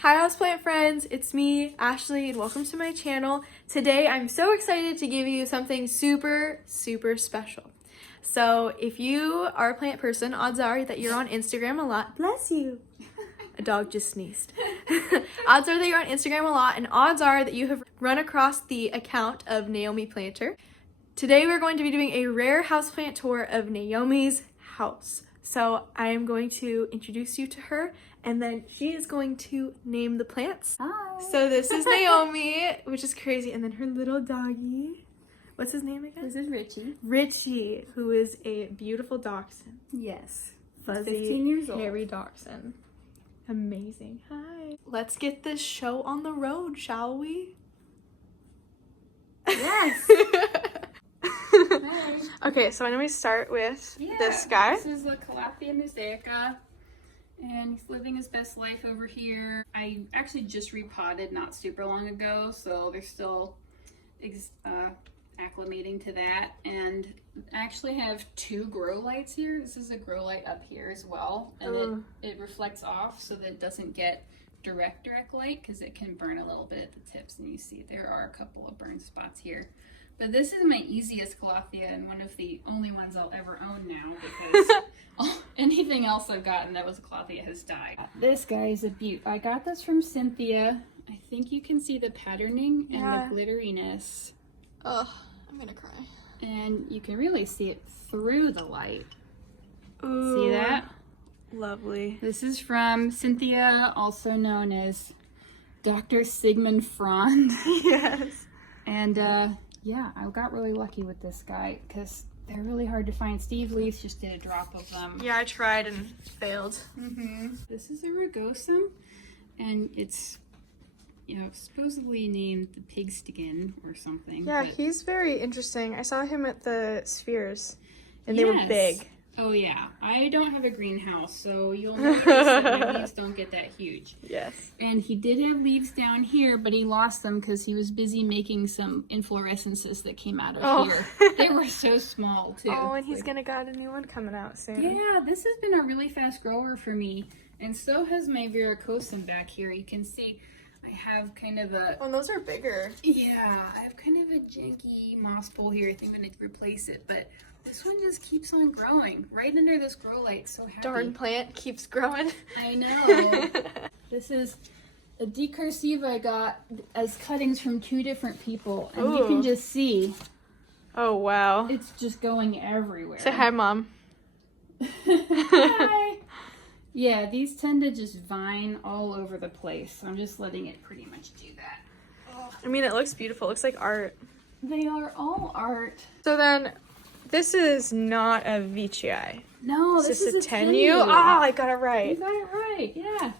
Hi houseplant friends, it's me, Ashley, and welcome to my channel. Today I'm so excited to give you something super special. So if you are a plant person, odds are that you're on Instagram a lot. Bless you. A dog just sneezed. Odds are that you're on Instagram a lot, and odds are that you have run across the account of Naomi Planter. Today we're going to be doing a rare houseplant tour of Naomi's house. So I am going to introduce you to her, and then she is going to name the plants. Hi. So this is Naomi, which is crazy, and then her little doggy. What's his name again? This is Richie. Richie, who is a beautiful dachshund. Yes. Fuzzy, 15 years old. hairy dachshund. Amazing. Hi. Let's get this show on the road, shall we? Yes. Hi. Okay, so why don't we start with this guy? This is the Alocasia Micholitziana, and he's living his best life over here. I actually just repotted not super long ago, so they're still acclimating to that. And I actually have two grow lights here. This is a grow light up here as well, and it reflects off so that it doesn't get direct light, because it can burn a little bit at the tips, and you see there are a couple of burn spots here. But this is my easiest calathea, and one of the only ones I'll ever own now, because anything else I've gotten that was a calathea has died. This guy is a beaut. I got this from Cynthia. I think you can see the patterning and the glitteriness. Ugh, I'm gonna cry. And you can really see it through the light. Ooh, see that? Lovely. This is from Cynthia, also known as Dr. Sigmund Freund. Yes. And yeah, I got really lucky with this guy because they're really hard to find. Steve Leaf just did a drop of them. Yeah, I tried and failed. This is a rugosum, and it's, you know, supposedly named the pigskin or something. Yeah, but he's very interesting. I saw him at the Spheres, and they were big. Oh yeah, I don't have a greenhouse, so you'll notice that my leaves don't get that huge. Yes. And he did have leaves down here, but he lost them because he was busy making some inflorescences that came out of here. They were so small too. Oh, and he's gonna got a new one coming out soon. Yeah, this has been a really fast grower for me, and so has my verrucosum back here. You can see I have kind of a... Oh, and those are bigger. Yeah, I have kind of a janky moss pole here. I think I'm going to replace it, but this one just keeps on growing right under this grow light. So happy. Darn plant keeps growing. I know. This is a decursiva I got as cuttings from two different people, and you can just see. Oh, wow. It's just going everywhere. Say hi, Mom. Hi. Yeah, these tend to just vine all over the place. So I'm just letting it pretty much do that. I mean, it looks beautiful. It looks like art. They are all art. So then, this is not a Vetchii. No, this is a a Tenue. Oh, I got it right. You got it right, yeah.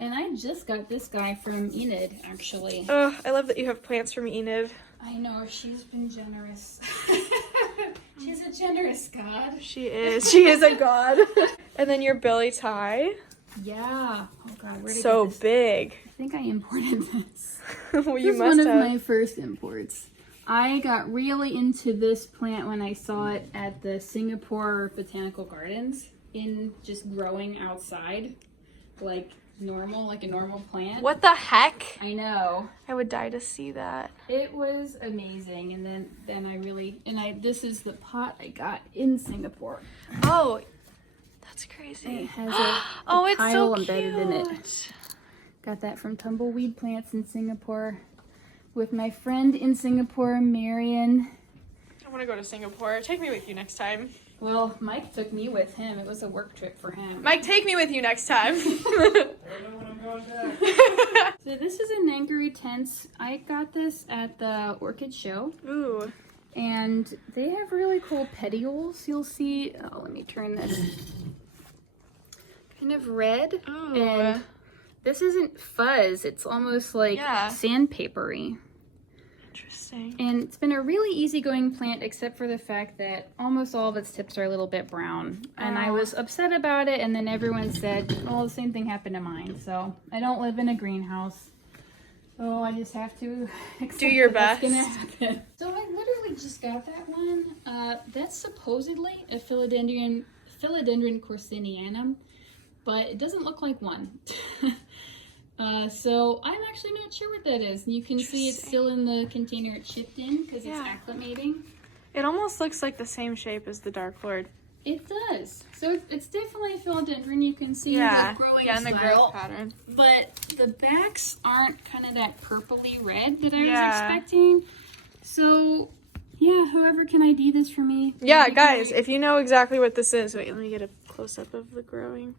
And I just got this guy from Enid, actually. Oh, I love that you have plants from Enid. I know, she's been generous. She's a generous god. She is. She is a god. And then your billy tie. Yeah. Oh god, where did so I get this? Big. I think I imported this. Well, you this must is one have. of my first imports. I got really into this plant when I saw it at the Singapore Botanical Gardens, in just growing outside, like a normal plant. What the heck? I know. I would die to see that. It was amazing, and then this is the pot I got in Singapore. Oh, that's crazy. It has a it's tile so embedded in it. cute. Got that from Tumbleweed Plants in Singapore with my friend in Singapore, Marion. I want to go to Singapore. Take me with you next time. Well, Mike took me with him. It was a work trip for him. Mike, take me with you next time. So this is a Nangaritense. I got this at the Orchid Show. Ooh. And they have really cool petioles. You'll see, let me turn this. Kind of red. Ooh. And this isn't fuzz. It's almost like sandpapery. Interesting. And it's been a really easygoing plant, except for the fact that almost all of its tips are a little bit brown. And I was upset about it, and then everyone said, oh, the same thing happened to mine. So I don't live in a greenhouse. So I just have to do your best. Gonna happen. So I literally just got that one. That's supposedly a Philodendron Corsinianum, but it doesn't look like one. So I'm actually not sure what that is. And you can see it's still in the container it's shipped in because it's acclimating. It almost looks like the same shape as the Dark Lord. It does. So it's definitely a philodendron. You can see the growing and the growth pattern. But the backs aren't kind of that purpley red that I was expecting. So yeah, whoever can ID this for me. Yeah, guys, if you know exactly what this is, wait, let me get a close up of the growing.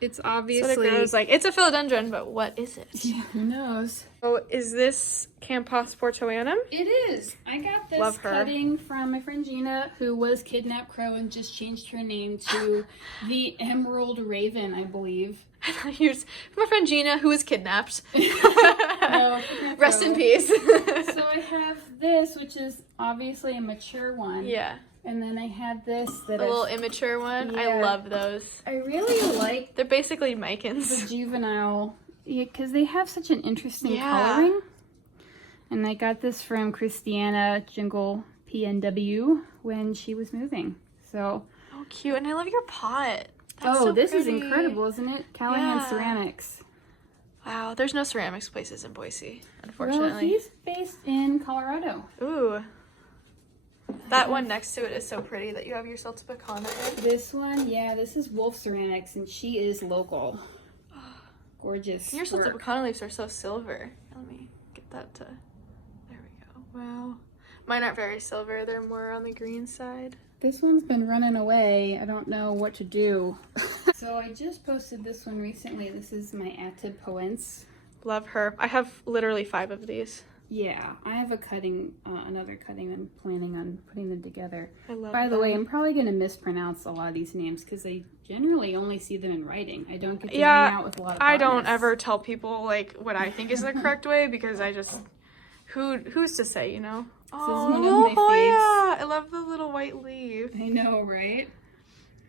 It's obviously. So it grows like it's a philodendron, but what is it? Yeah, who knows? So is this Camposportoanum? It is. I got this cutting from my friend Gina, who was Kidnapped Crow and just changed her name to the Emerald Raven, I believe. Here's my friend Gina, who was kidnapped. No, Rest in peace. So I have this, which is obviously a mature one. Yeah. And then I had this that a little immature one. Yeah. I love those. I really like. They're basically Micans. The juvenile, because they have such an interesting coloring. And I got this from Christiana Jingle PNW when she was moving. So. Oh, cute! And I love your pot. That's this pretty. Is incredible, isn't it? Callahan Ceramics. Wow, there's no ceramics places in Boise, unfortunately. Well, he's based in Colorado. Ooh. That one next to it is so pretty that you have your Celtibacana in. This one, this is Wolf Ceramics, and she is local. Gorgeous. Your Celtibacana leaves are so silver. Let me get that to... There we go. Wow. Mine aren't very silver. They're more on the green side. This one's been running away. I don't know what to do. So I just posted this one recently. This is my Atabapoense. Love her. I have literally 5 of these. Yeah, I have a cutting, another cutting. I'm planning on putting them together. I love By the way, I'm probably going to mispronounce a lot of these names because I generally only see them in writing. I don't get to hang out with a lot of botanists. I don't ever tell people like what I think is the correct way because I just who's to say, you know? This is one of my faves. I love the little white leaf. I know, right?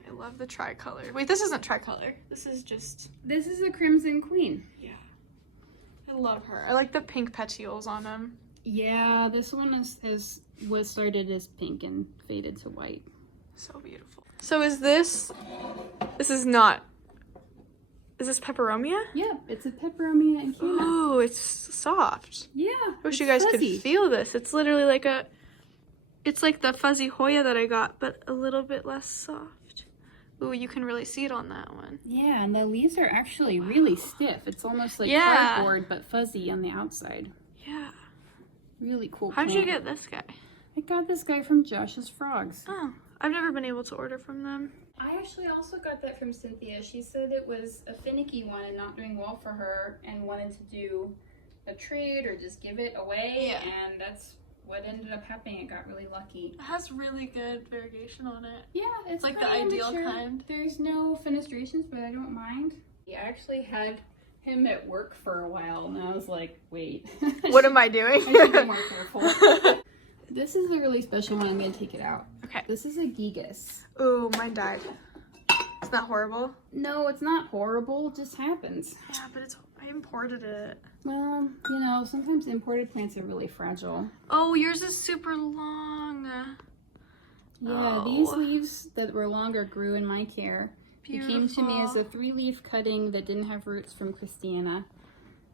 I love the tricolor. Wait, this isn't tricolor. This is just... This is a Crimson Queen. Yeah. I love her. I like the pink petioles on them. Yeah, this one was started as pink and faded to white. So beautiful. So is this not... Is this Peperomia? Yeah, it's a Peperomia Encana. Oh, it's soft. Yeah. I wish you guys could feel this. It's literally like it's like the fuzzy Hoya that I got, but a little bit less soft. Ooh, you can really see it on that one. Yeah, and the leaves are actually really stiff. It's almost like cardboard, but fuzzy on the outside. Yeah. Really cool. How did you get this guy? I got this guy from Josh's Frogs. Oh, I've never been able to order from them. I actually also got that from Cynthia. She said it was a finicky one and not doing well for her and wanted to do a trade or just give it away. Yeah. And that's what ended up happening. It got really lucky. It has really good variegation on it. Yeah, it's like the ideal kind. There's no fenestrations, but I don't mind. I actually had him at work for a while and I was like, wait. What am I doing? I should be more careful. This is a really special one. I'm going to take it out. Okay. This is a Gigas. Ooh, mine died. It's not horrible. No, it's not horrible. It just happens. Yeah, but I imported it. Well, you know, sometimes imported plants are really fragile. Oh, yours is super long. Yeah, these leaves that were longer grew in my care. Beautiful. It came to me as a 3-leaf cutting that didn't have roots from Christiana.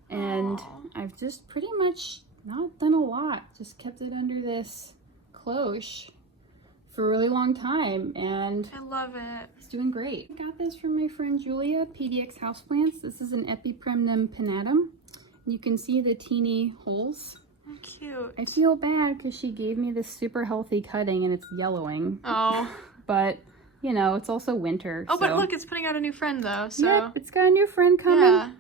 And I've just pretty much not done a lot. Just kept it under this cloche for a really long time, and I love it. It's doing great. I got this from my friend Julia, PDX Houseplants. This is an Epipremnum Pinnatum. You can see the teeny holes. Oh, cute. I feel bad because she gave me this super healthy cutting and it's yellowing. Oh. But, you know, it's also winter. Oh, but look, it's putting out a new friend though, so. Yep, it's got a new friend coming. Yeah.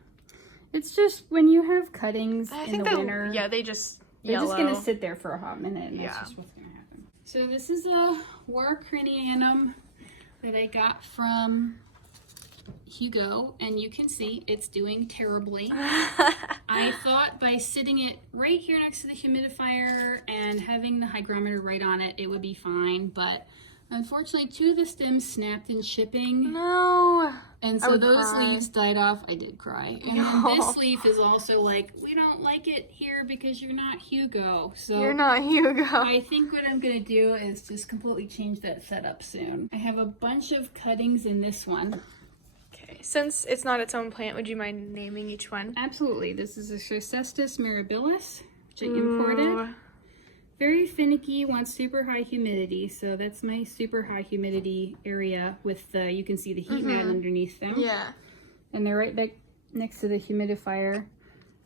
It's just when you have cuttings in the winter. Yeah, they're just going to sit there for a hot minute, and that's just what's going to happen. So this is a Corsinianum that I got from Hugo, and you can see it's doing terribly. I thought by sitting it right here next to the humidifier and having the hygrometer right on it, it would be fine, but unfortunately 2 of the stems snapped in shipping. No. And so those leaves died off. I did cry. And then this leaf is also like, we don't like it here because you're not Hugo. So you're not Hugo. I think what I'm going to do is just completely change that setup soon. I have a bunch of cuttings in this one. Okay, since it's not its own plant, would you mind naming each one? Absolutely. This is a Cercestis Mirabilis, which I imported. Very finicky, wants super high humidity, so that's my super high humidity area with the, you can see the heat mat underneath them. Yeah. And they're right back next to the humidifier.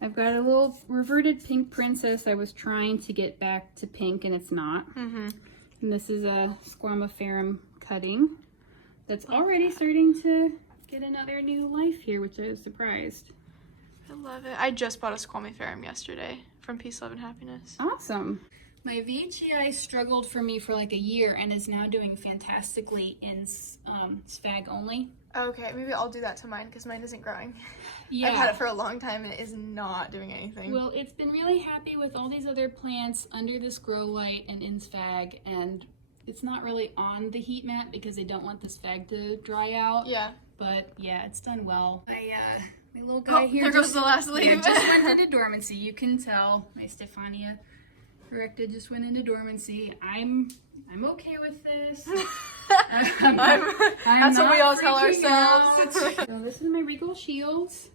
I've got a little reverted pink princess. I was trying to get back to pink and it's not. And this is a Squamiferum cutting that's already starting to get another new life here, which I was surprised. I love it. I just bought a Squamiferum yesterday from Peace, Love, and Happiness. Awesome. My Vetchii struggled for me for like a year and is now doing fantastically in sphagnum only. Okay, maybe I'll do that to mine because mine isn't growing. Yeah. I've had it for a long time and it is not doing anything. Well, it's been really happy with all these other plants under this grow light and in sphagnum, and it's not really on the heat mat because they don't want the sphagnum to dry out. Yeah. But yeah, it's done well. My little guy here. There goes the last leaf. Yeah, just went into dormancy. You can tell. My Stephania Erecta just went into dormancy. I'm okay with this. That's what we all tell ourselves. So this is my Regal Shields.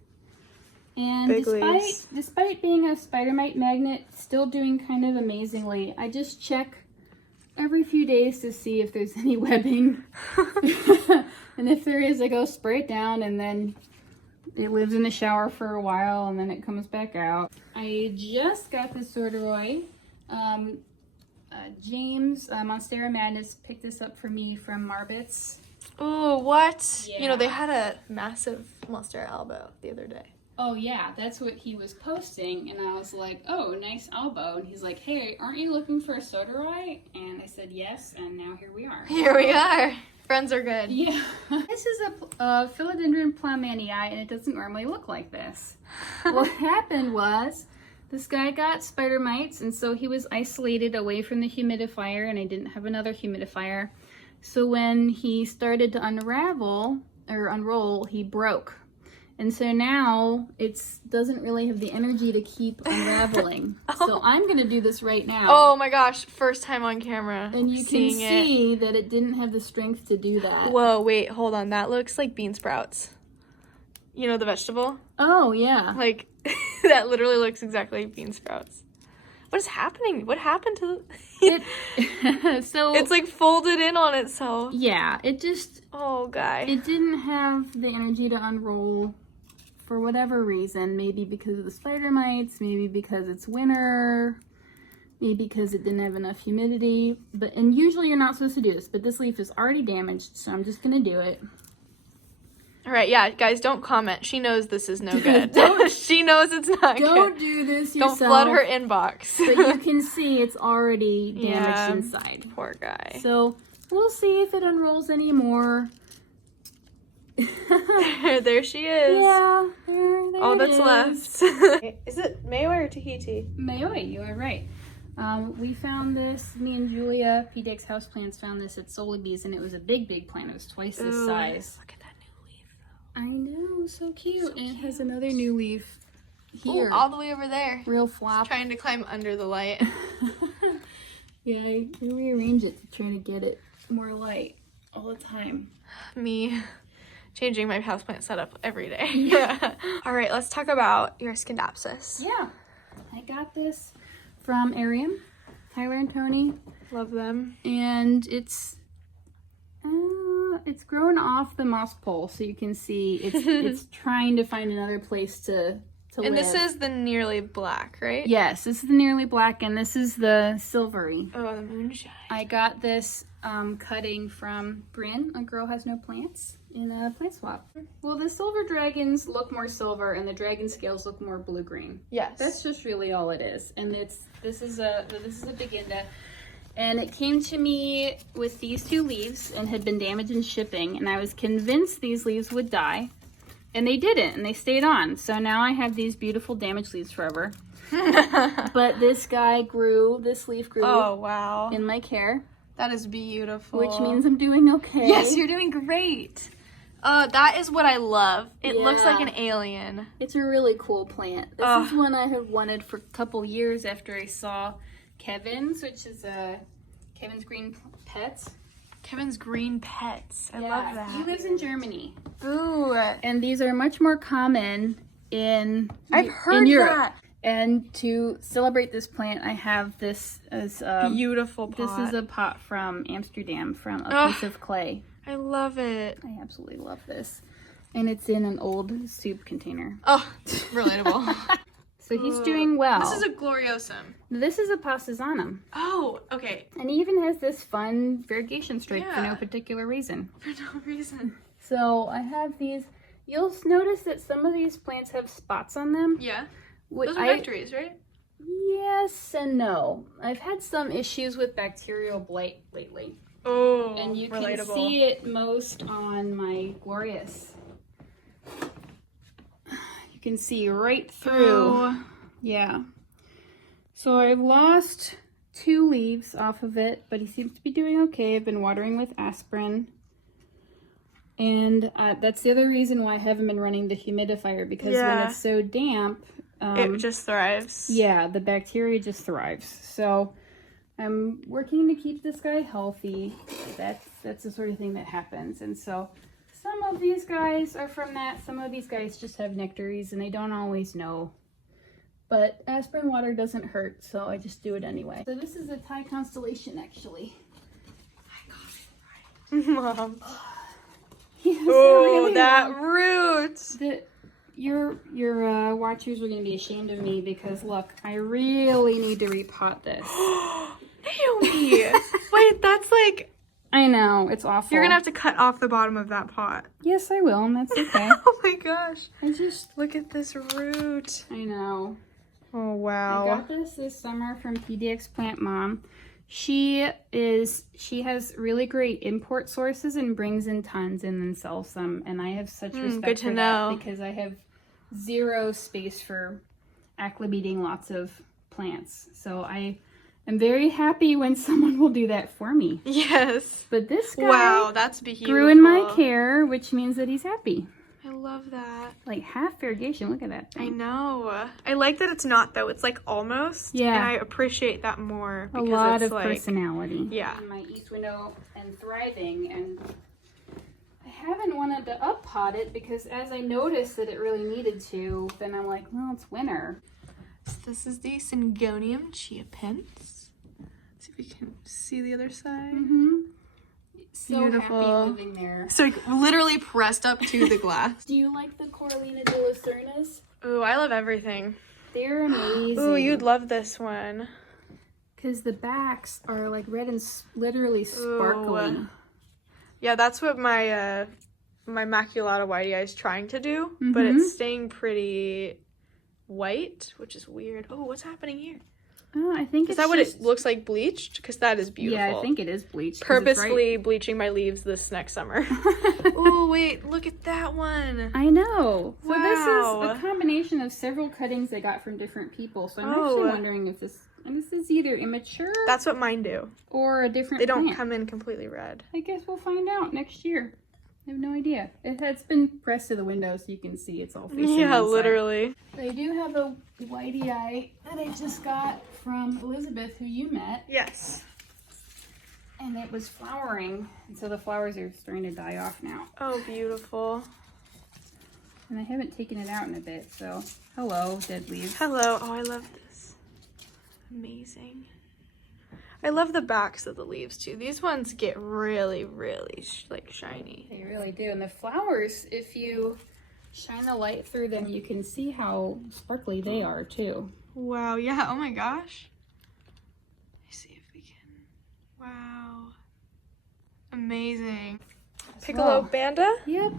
And Big leaves. despite being a spider mite magnet, still doing kind of amazingly. I just check every few days to see if there's any webbing. And if there is, I go spray it down, and then it lives in the shower for a while and then it comes back out. I just got the Sodiroi. James, Monstera Madness picked this up for me from Marbits. Ooh, what? Yeah. You know, they had a massive Monstera elbow the other day. Oh yeah, that's what he was posting, and I was like, oh, nice elbow. And he's like, hey, aren't you looking for a Sodiroi? And I said yes, and now here we are. Here we are. Friends are good. Yeah. This is a Philodendron Plowmanii, and it doesn't normally look like this. What happened was, this guy got spider mites, and so he was isolated away from the humidifier, and I didn't have another humidifier. So when he started to unroll, he broke. And so now it doesn't really have the energy to keep unraveling. So I'm going to do this right now. Oh my gosh, first time on camera. And you can see that it didn't have the strength to do that. Whoa, wait, hold on. That looks like bean sprouts. You know the vegetable? Oh, yeah. Like, that literally looks exactly like bean sprouts. What is happening? What happened to it? So it's like folded in on itself. Yeah, it just... Oh, guy. It didn't have the energy to unroll for whatever reason. Maybe because of the spider mites, maybe because it's winter, maybe because it didn't have enough humidity. And usually you're not supposed to do this, but this leaf is already damaged, so I'm just going to do it. All right, yeah, guys, don't comment. She knows this is no good. She knows it's not good. Don't do this yourself. Don't flood her inbox. But you can see it's already damaged inside. Poor guy. So we'll see if it unrolls anymore. There she is. Yeah, there all it that's is. left. Is it Maoi or Tahiti? Maoi, you are right. We found this, me and Julia, PDX Houseplants, found this at Sotheby's, and it was a big, big plant. It was twice this size. Look at that new leaf, though. I know, so cute. And it has another new leaf here. Ooh, all the way over there. Real flop. It's trying to climb under the light. Yeah, I rearrange it to try to get it more light all the time. Me changing my houseplant setup every day. Yeah. All right, let's talk about your Scindapsus. Yeah, I got this from Arium, Tyler and Tony. Love them. And it's growing off the moss pole, so you can see it's trying to find another place to live. And this is the nearly black, right? Yes, this is the nearly black, and this is the silvery. Oh, the moonshine. I got this cutting from Bryn, A Girl Has No Plants, in a plant swap. Well, the silver dragons look more silver, and the dragon scales look more blue-green. Yes. That's just really all it is. And this is a Baginda. And it came to me with these two leaves and had been damaged in shipping, and I was convinced these leaves would die, and they didn't, and they stayed on. So now I have these beautiful damaged leaves forever. But this leaf grew oh, wow. in my care. That is beautiful. Which means I'm doing okay. Yes, you're doing great. That is what I love. It looks like an alien. It's a really cool plant. This is one I have wanted for a couple years after I saw Kevin's, which is Kevin's Green Pets. Kevin's green pets. I Yeah, love that. He lives in Germany. Ooh. And these are much more common in Europe. That. And to celebrate this plant, I have this as Beautiful pot. This is a pot from Amsterdam, from a piece of clay. I love it. I absolutely love this. And it's in an old soup container. Oh, relatable. So he's doing well. This is a gloriosum. This is a Passasanum. Oh, okay. And he even has this fun variegation stripe for Yeah. no particular reason. For no reason. So I have these. You'll notice that some of these plants have spots on them. Yeah. Which Those are bacteria, right? Yes and no. I've had some issues with bacterial blight lately. Oh, And you relatable. can see it most on my Glorious. You can see right through. Oh. Yeah. So I've lost 2 leaves off of it, but he seems to be doing okay. I've been watering with aspirin. And that's the other reason why I haven't been running the humidifier, because when it's so damp, it just thrives. yeah, the bacteria just thrives. So I'm working to keep this guy healthy. That's the sort of thing that happens. And so some of these guys are from that. Some of these guys just have nectaries and they don't always know. But aspirin water doesn't hurt, so I just do it anyway. So this is a Thai constellation, actually. I got it right. Mom. Yes, Oh, really that long. root. Your watchers are going to be ashamed of me because, look, I really need to repot this. Naomi. Wait, that's like... I know, it's awful. You're gonna have to cut off the bottom of that pot. Yes, I will, and that's okay. Oh my gosh. I just... Look at this root. I know. Oh, I wow. got this summer from PDX Plant Mom. She has really great import sources and brings in tons and then sells some. And I have such respect good to for know. that because I have zero space for acclimating lots of plants. So I am very happy when someone will do that for me. Yes. But this guy Wow, that's beautiful. grew in my care, which means that he's happy. I love that. Like half irrigation, look at that thing. I know. I like that it's not though. It's like almost. Yeah. And I appreciate that more A because lot it's of like, personality. Yeah. In my east window and thriving, and I haven't wanted to up-pot it because as I noticed that it really needed to, then I'm like, well, it's winter. So this is the Syngonium chiapense. See if we can see the other side. Mm-hmm. So Beautiful. happy living there. So literally pressed up to the glass. Do you like the Coralinadelocernas? Ooh, I love everything. They're amazing. Ooh, you'd love this one. Because the backs are like red and literally sparkly. Ooh. Yeah, that's what my my Maculata Wightii is trying to do, but it's staying pretty white, which is weird. Oh, what's happening here? Oh, I think Is that what it looks like bleached? Because that is beautiful. Yeah, I think it is bleached. Purposely bleaching my leaves this next summer. Oh, wait, look at that one. I know. So Wow. this is a combination of several cuttings I got from different people. So I'm actually wondering if this is either immature That's what mine do. or a different They don't plant. come in completely red. I guess we'll find out next year. I have no idea. It's been pressed to the window so you can see it's all facing Yeah, one side. literally. I do have a Wightii eye that I just got from Elizabeth, who you met. Yes. And it was flowering. And so the flowers are starting to die off now. Oh, beautiful. And I haven't taken it out in a bit, so hello, dead leaves. Hello. Oh, I love this. Amazing. I love the backs of the leaves too. These ones get really, really like shiny. They really do. And the flowers, if you shine the light through them, you can see how sparkly they are too. Wow. Yeah. Oh my gosh. Let me see if we can. Wow. Amazing. Piccolo Banda? Yep.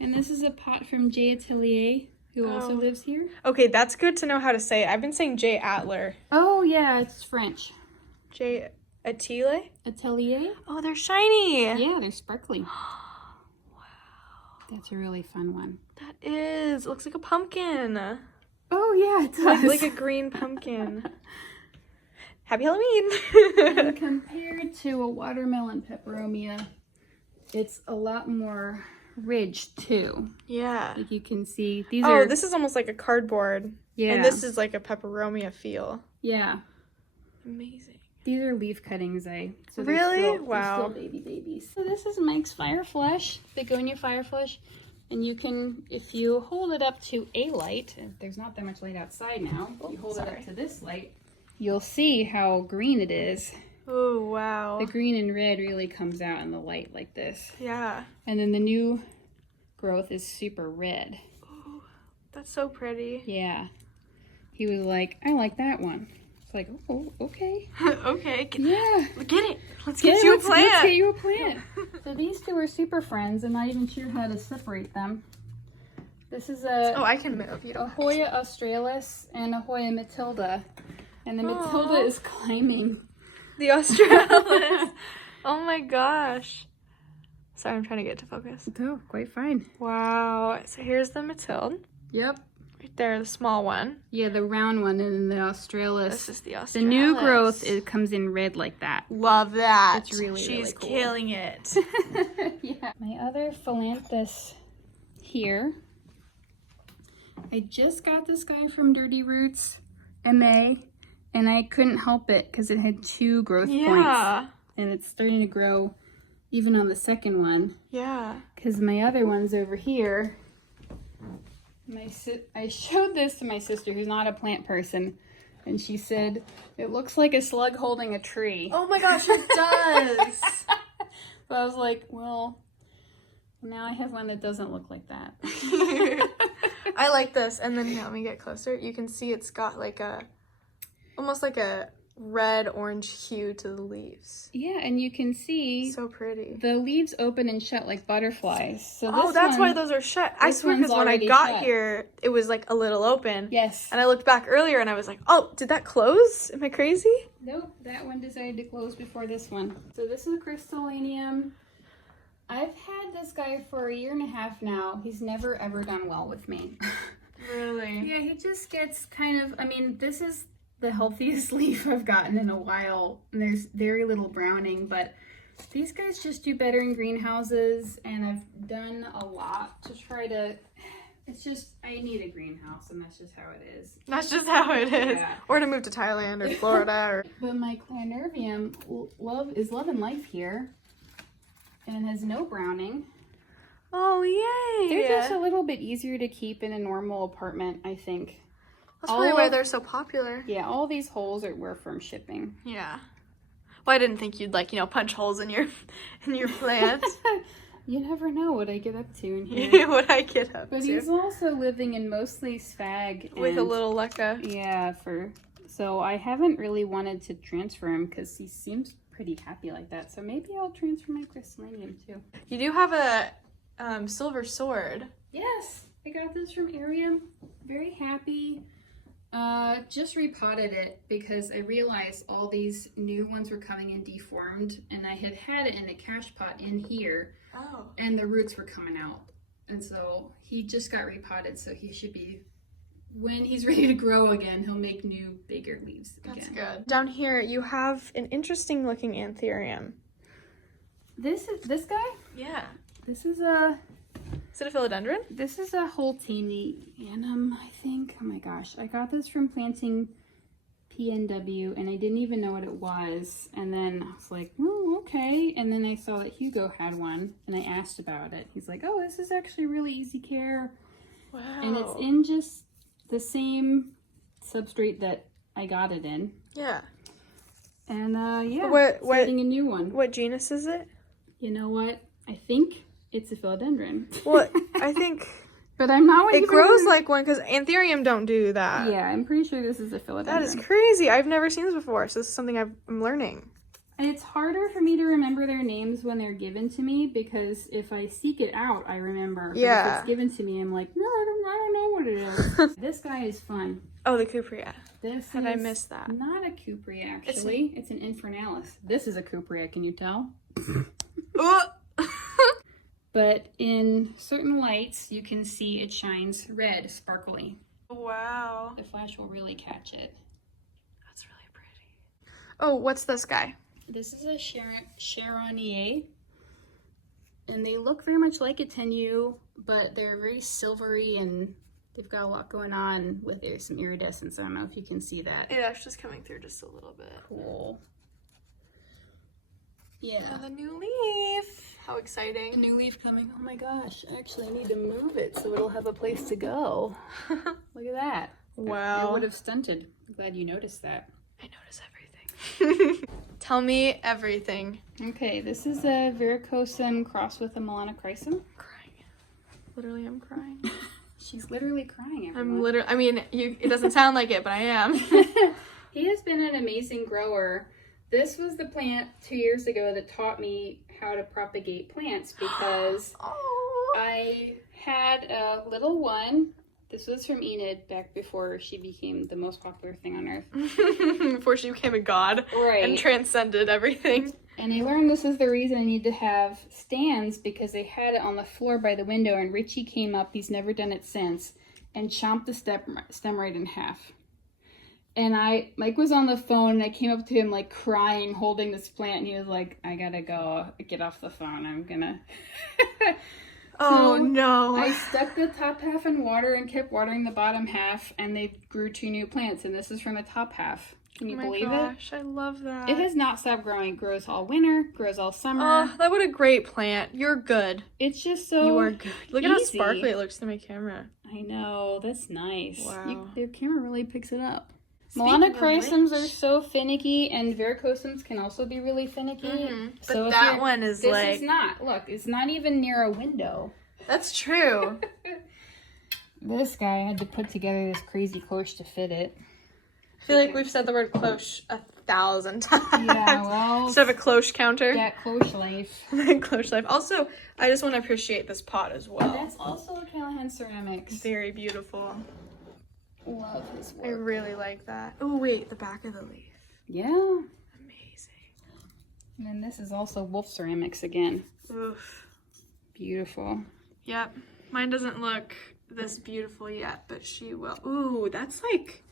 And this is a pot from J. Atelier, who also lives here. Okay, that's good to know how to say it. I've been saying J. Atler. Oh yeah, it's French. J. Atelier? Atelier? Oh, they're shiny. Yeah, they're sparkly. Wow. That's a really fun one. That is. It looks like a pumpkin. Oh yeah, it does. Like a green pumpkin. Happy Halloween. And compared to a watermelon peperomia, it's a lot more ridged too. Yeah. Like you can see, these are... Oh, this is almost like a cardboard. Yeah. And this is like a peperomia feel. Yeah. Amazing. These are leaf cuttings, so Really? They're Wow. still babies. So this is Mike's Fireflush, Begonia Fireflush. And you can, if you hold it up to a light, and there's not that much light outside now, you hold it up to this light, you'll see how green it is. Oh, wow. The green and red really comes out in the light like this. Yeah. And then the new growth is super red. Oh, that's so pretty. Yeah. He was like, I like that one. It's like, oh, okay. Okay. Yeah. Get it. Let's get you a plant. Let's get you a plant. So these two are super friends. I'm not even sure how to separate them. This is a I can move. You don't have to. Hoya australis and a Hoya Matilda. And the Matilda is climbing. The Australis. Oh my gosh. Sorry, I'm trying to get to focus. Oh, quite fine. Wow. So here's the Matilda. Yep. Right there, the small one. Yeah, the round one, and then the australis. This is the Australis. The new growth, it comes in red like that. Love that. It's really, She's really cool. killing it. Yeah. My other Philanthus here. I just got this guy from Dirty Roots MA, and I couldn't help it because it had 2 growth points. And it's starting to grow even on the second one. Yeah. Because my other one's over here. I showed this to my sister, who's not a plant person, and she said, it looks like a slug holding a tree. Oh my gosh, it does. So I was like, well, now I have one that doesn't look like that. I like this. And then let me get closer. You can see it's got like almost like a red orange hue to the leaves. Yeah, and you can see So pretty. the leaves open and shut like butterflies. So That's why those are shut. I swear, because when I got here, it was like a little open. Yes. And I looked back earlier and I was like, oh, did that close? Am I crazy? Nope, that one decided to close before this one. So this is a Crystallinum. I've had this guy for 1.5 years now. He's never ever done well with me. Really? Yeah, he just gets kind of, I mean, this is the healthiest leaf I've gotten in a while. And there's very little browning, but these guys just do better in greenhouses, and I've done a lot to try to, it's just, I need a greenhouse, and that's just how it is. That's just how it is. Yeah. Or to move to Thailand or Florida. But my Clanurvium is loving life here, and has no browning. Oh, yay. They're just a little bit easier to keep in a normal apartment, I think. That's probably why they're so popular. Yeah, all these holes were from shipping. Yeah. Well, I didn't think you'd punch holes in your plant. You never know what I get up to in here. What I get up But to. he's also living in mostly spag. With a little Lecca. Yeah, so I haven't really wanted to transfer him because he seems pretty happy like that. So maybe I'll transfer my Crystallinum too. You do have a silver sword. Yes, I got this from Arium. Very happy. Just repotted it because I realized all these new ones were coming in deformed, and I had it in a cash pot in here. Oh. And the roots were coming out. And so he just got repotted, so he should be, when he's ready to grow again, he'll make new, bigger leaves again. That's good. Down here, you have an interesting looking Anthurium. This guy? Yeah. This is Is it a philodendron? This is a Holtenianum, I think. Oh my gosh. I got this from planting PNW, and I didn't even know what it was. And then I was like, oh, okay. And then I saw that Hugo had one, and I asked about it. He's like, oh, this is actually really easy care. Wow. And it's in just the same substrate that I got it in. Yeah. And yeah, getting a new one. What genus is it? You know what? I think it's a philodendron. Well, I think... But I'm not... It grows like one, because Anthurium don't do that. Yeah, I'm pretty sure this is a philodendron. That is crazy. I've never seen this before, so this is something I'm learning. It's harder for me to remember their names when they're given to me, because if I seek it out, I remember. Yeah. But if it's given to me, I'm like, no, I don't know what it is. This guy is fun. Oh, the Cuprea. Had I missed that? Not a Cuprea, actually. It's an Infernalis. This is a Cuprea, can you tell? But in certain lights, you can see it shines red, sparkly. Wow. The flash will really catch it. That's really pretty. Oh, what's this guy? This is a Charonier. And they look very much like a Tenue, but they're very silvery, and they've got a lot going on with some iridescence. I don't know if you can see that. It actually is coming through just a little bit. Cool. Yeah. And a new leaf. How exciting. A new leaf coming. Oh my gosh. Actually, I need to move it so it'll have a place to go. Look at that. Wow. It would have stunted. I'm glad you noticed that. I notice everything. Tell me everything. Okay, this is a Verrucosum crossed with a Melanochrysum. Crying. Literally, I'm crying. She's literally crying, everyone. I'm literally, I mean, it doesn't sound like it, but I am. He has been an amazing grower. This was the plant 2 years ago that taught me how to propagate plants because I had a little one. This was from Enid back before she became the most popular thing on earth. Before she became a god. Right. And transcended everything. And I learned this is the reason I need to have stands because they had it on the floor by the window and Richie came up, he's never done it since, and chomped the stem right in half. And Mike was on the phone and I came up to him like crying, holding this plant, and he was like, I gotta go, get off the phone, I'm gonna... Oh no. I stuck the top half in water and kept watering the bottom half, and they grew 2 new plants, and this is from the top half. Can you believe it? Oh my gosh, I love that. It has not stopped growing. It grows all winter, grows all summer. Oh, that would a great plant. You're good. It's just so You are good. Look easy. at how sparkly it looks to my camera. I know, that's nice. Wow. Their camera really picks it up. Speaking of Melanochrysums which- are so finicky, and Verrucosums can also be really finicky. But So if that you're- one is this like... is not. Look, it's not even near a window. That's true. This guy had to put together this crazy cloche to fit it. I feel like we've said the word cloche 1,000 times. Yeah, well... Instead of a cloche counter. Yeah, cloche life. Cloche life. Also, I just want to appreciate this pot as well. That's also a Callahan Ceramics. Very beautiful. Love his work. I really like that. Oh wait, the back of the leaf. Yeah. Amazing. And then this is also Wolf Ceramics again. Oof. Beautiful. Yep. Mine doesn't look this beautiful yet, but she will. Ooh, that's like...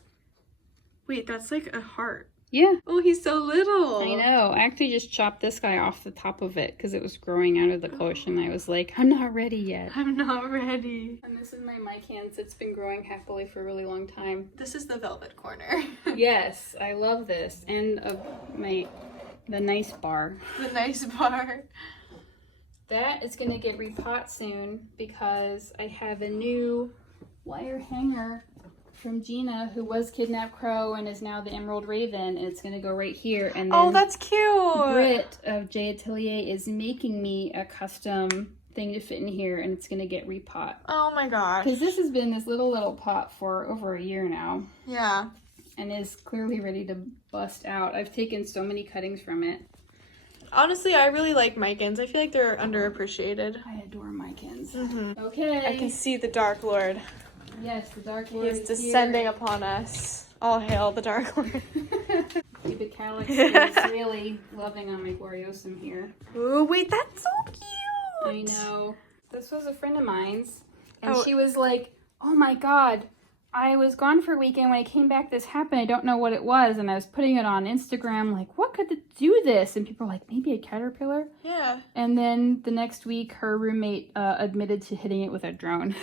Wait, that's like a heart. Yeah. Oh, he's so little. I know. I actually just chopped this guy off the top of it because it was growing out of the cloche, and I was like, I'm not ready yet. I'm not ready. And this is my Micans. It's been growing happily for a really long time. This is the velvet corner. Yes, I love this. And the nice bar. The nice bar. That is going to get repot soon because I have a new wire hanger from Gina, who was Kidnapped Crow and is now the Emerald Raven, and it's going to go right here. And then Oh, that's cute. Britt of J Atelier is making me a custom thing to fit in here, and it's going to get repot. Oh my gosh. Because this has been this little pot for over a year now. Yeah. And is clearly ready to bust out. I've taken so many cuttings from it. Honestly, I really like Micans. I feel like they're underappreciated. I adore Micans. Mm-hmm. Okay. I can see the Dark Lord. Yes, the Dark He Lord is descending upon us. All hail the Dark Lord. Cupid Calyx is really loving on my Gloriosum here. Ooh, wait, that's so cute. I know. This was a friend of mine's, and Oh. she was like, oh my god, I was gone for a weekend. When I came back, this happened. I don't know what it was. And I was putting it on Instagram, like, what could do this? And people were like, maybe a caterpillar? Yeah. And then the next week, her roommate admitted to hitting it with a drone.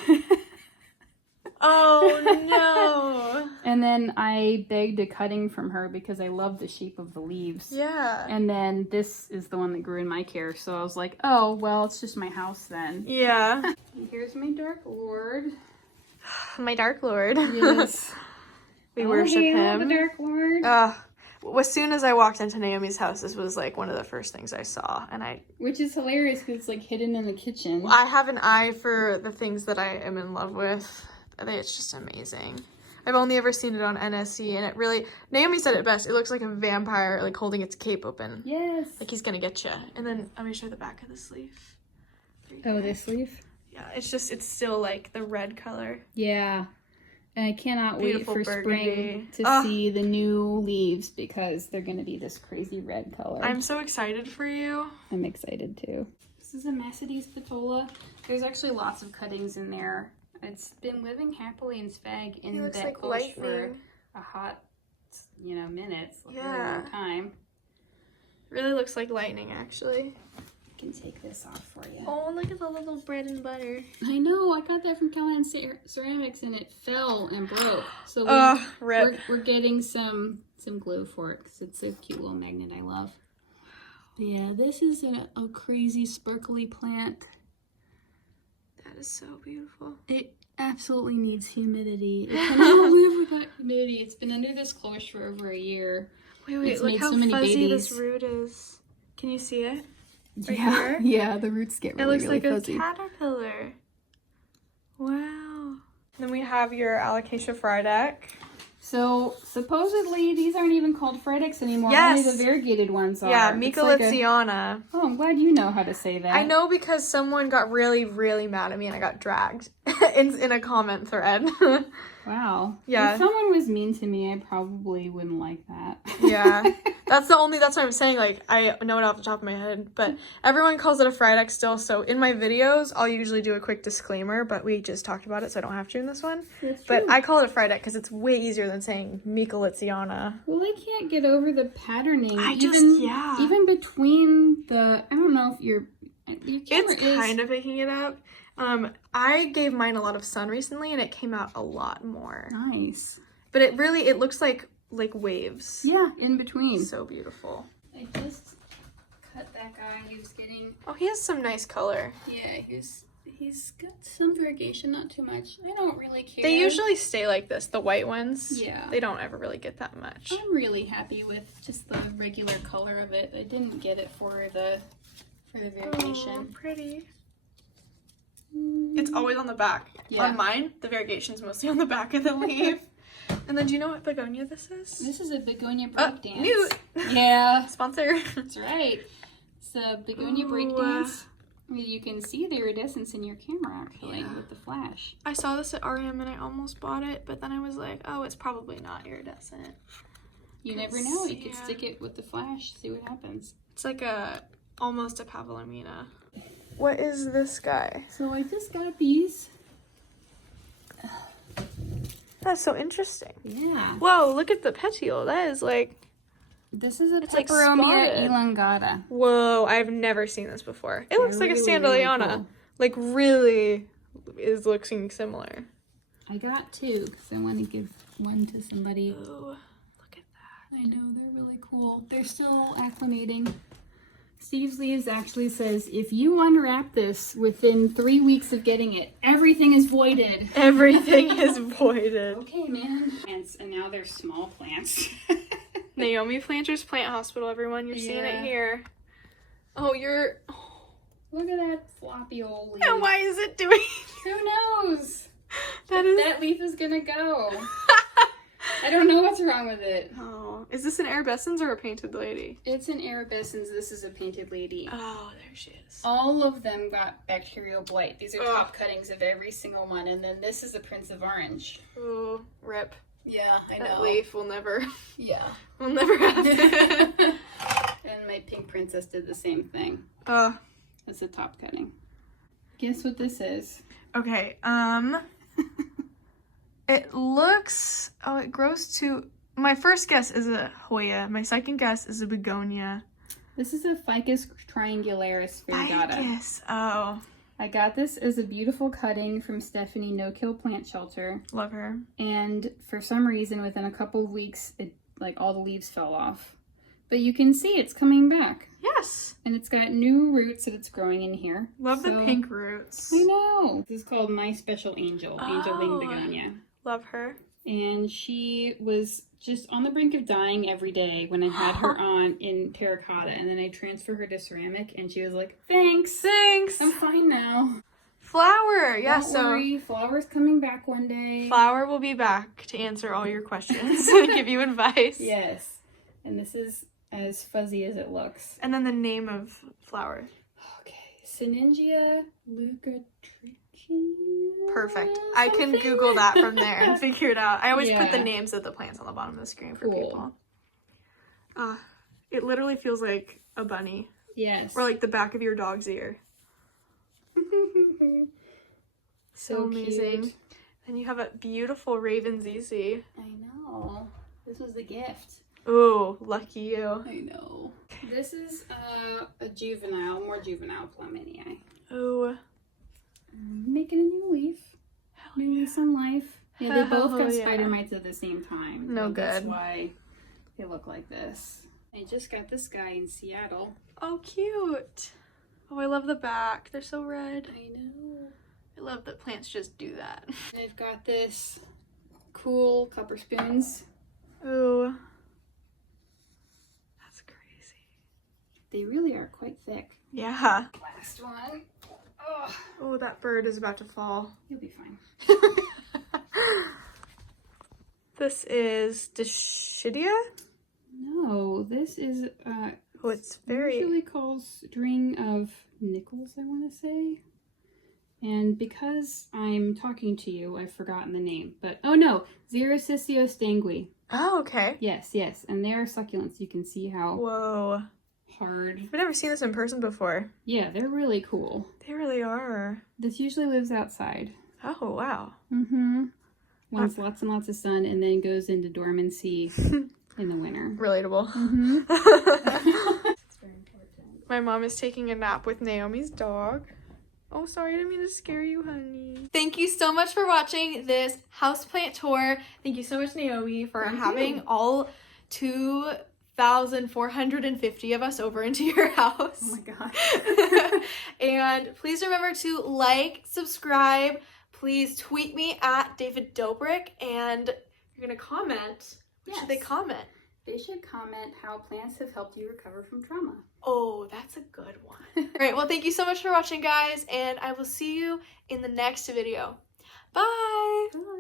Oh, no. And then I begged a cutting from her because I love the shape of the leaves. Yeah. And then this is the one that grew in my care. So I was like, oh, well, it's just my house then. Yeah. And here's my Dark Lord. My Dark Lord. Yes. We worship hail him. the Dark Lord. As soon as I walked into Naomi's house, this was like one of the first things I saw, and Which is hilarious because it's like hidden in the kitchen. I have an eye for the things that I am in love with. I think it's just amazing. I've only ever seen it on NSC, and it really, Naomi said it best, it looks like a vampire like holding its cape open. Yes. Like he's gonna get you. And then let me show the back of this leaf. Oh, this leaf? Yeah, it's still like the red color. Yeah. And I cannot Beautiful wait for burgundy. spring to see the new leaves because they're going to be this crazy red color. I'm so excited for you. I'm excited too. This is a Macodea Petola. There's actually lots of cuttings in there. It's been living happily in spag in looks that like bush for lightning. a hot, minutes, a really Yeah. long time. Really looks like lightning, actually. I can take this off for you. Oh, look at the little bread and butter. I know, I got that from Callahan Ceramics and it fell and broke. So Rip. we're getting some glue for it because it's a cute little magnet I love. Yeah, this is a crazy sparkly plant. That is so beautiful. It absolutely needs humidity. It cannot live without humidity. It's been under this cloche for over a year. Wait, It's look made how so many fuzzy babies. this root is. Can you see it? Right Yeah, here? yeah, the roots get really, It looks really like fuzzy. a caterpillar. Wow. Then we have your Alocasia Frydek. So supposedly these aren't even called Frydeks anymore. Yes. Only the variegated ones are. Yeah, It's like Micholitziana. oh, I'm glad you know how to say that. I know because someone got really, really mad at me and I got dragged in a comment thread. Wow. Yeah. If someone was mean to me, I probably wouldn't like that. Yeah. That's what I'm saying. Like, I know it off the top of my head, but everyone calls it a Frydek still. So in my videos, I'll usually do a quick disclaimer, but we just talked about it, so I don't have to in this one. That's But true. I call it a Frydek because it's way easier than saying Micholitziana. Well, I can't get over the patterning. Yeah. Even between the, I don't know if your camera It's kind of picking it up. I gave mine a lot of sun recently and it came out a lot more. nice. But it looks like waves. Yeah, in between. So beautiful. I just cut that guy. He was getting, Oh, he has some nice color. yeah, he's got some variegation, not too much. I don't really care. They usually stay like this, the white ones. Yeah. They don't ever really get that much. I'm really happy with just the regular color of it. I didn't get it for the variegation. Oh, pretty. It's always on the back. Yeah. On mine, the variegation's mostly on the back of the leaf. And then do you know what begonia this is? This is a begonia Oh, breakdance. mute. Yeah, Sponsor. that's right. It's a begonia Ooh. breakdance. You can see the iridescence in your camera actually with the flash. I saw this at RM and I almost bought it, but then I was like, oh, it's probably not iridescent. You never know. You could Yeah. stick it with the flash, see what happens. It's like almost a pavillomena. What is this guy? So I just got these. That's so interesting. Yeah. Whoa, look at the petiole. That is like, This is a It's like Peperomia spotted. Elongata. whoa, I've never seen this before. It looks like a Really, really Sandaliana. cool. Like really is looking similar. I got two because I want to give one to somebody. Ooh, look at that. I know, they're really cool. They're still acclimating. Steve's Leaves actually says, if you unwrap this within 3 weeks of getting it, everything is voided. Everything is voided. Okay, man. And now they're small plants. Naomi Planters Plant Hospital, everyone. You're seeing Yeah. it here. Oh, Look at that floppy old leaf. and why is it doing? Who knows? That Leaf is gonna go. I don't know what's wrong with it. Oh, is this an Arabescens or a painted lady? It's an Arabescens. This is a painted lady. Oh, there she is. All of them got bacterial blight. These are Ugh. top cuttings of every single one. And then this is a Prince of Orange. Oh, rip. Yeah, I That know. leaf will never, Yeah. will never have it. And my pink princess did the same thing. Oh, That's a top cutting. Guess what this is? okay. It looks. Oh, it grows to. My first guess is a Hoya. My second guess is a begonia. This is a Ficus triangularis variegata. Ficus. Oh, I got this as a beautiful cutting from Stephanie No Kill Plant Shelter. love her. And for some reason, within a couple of weeks, all the leaves fell off. But you can see it's coming back. Yes. And it's got new roots that it's growing in here. Love the So- pink roots. I know. This is called My Special Angel, Angel Wing Oh. Begonia. Love her. And she was just on the brink of dying every day when I had her on in terracotta. And then I transferred her to ceramic, and she was like, thanks. Thanks. I'm fine now. Flower. Yeah, Don't so worry, Flower's coming back one day. Flower will be back to answer all your questions and give you advice. Yes. And this is as fuzzy as it looks. And then the name of Flower. Okay. Syningia leucotrichia. Perfect. I can Google that from there and figure it out. I always put the Yeah. names of the plants on the bottom of the screen for Cool. people. It literally feels like a bunny. Yes. Or like the back of your dog's ear. So amazing. Cute. And you have a beautiful Raven ZZ. I know. This was a gift. Ooh, lucky you. I know. This is a juvenile, more juvenile Pluminii. Ooh. Making a new leaf. New lease on life. Yeah, they both got Hell yeah. spider mites at the same time. No so That's good. why they look like this. I just got this guy in Seattle. Oh, cute. Oh, I love the back. They're so red. I know. I love that plants just do that. I've got this cool copper spoons. Ooh. That's crazy. They really are quite thick. Yeah. Last one. Oh, that bird is about to fall. You'll be fine. This is Dischidia? No, this is Oh, it's very... usually called string of nickels, I want to say. And because I'm talking to you, I've forgotten the name. But, oh no, Xerosisio stangui. Oh, okay. Yes, yes. And they're succulents. You can see how Whoa. hard. I've never seen this in person before. Yeah, they're really cool. They really are. This usually lives outside. Oh, wow. Mm-hmm. Wants lots and lots of sun and then goes into dormancy in the winter. Relatable. Mm-hmm. It's very important. My mom is taking a nap with Naomi's dog. Oh, sorry, I didn't mean to scare you, honey. Thank you so much for watching this houseplant tour. Thank you so much, Naomi, for having all 2,450 of us over into your house. Oh my god. And please remember to like, subscribe. Please tweet me at David Dobrik, and you're gonna comment. What should they comment? They should comment how plants have helped you recover from trauma. Oh, that's a good one. All right, well, thank you so much for watching, guys, and I will see you in the next video. Bye! Bye.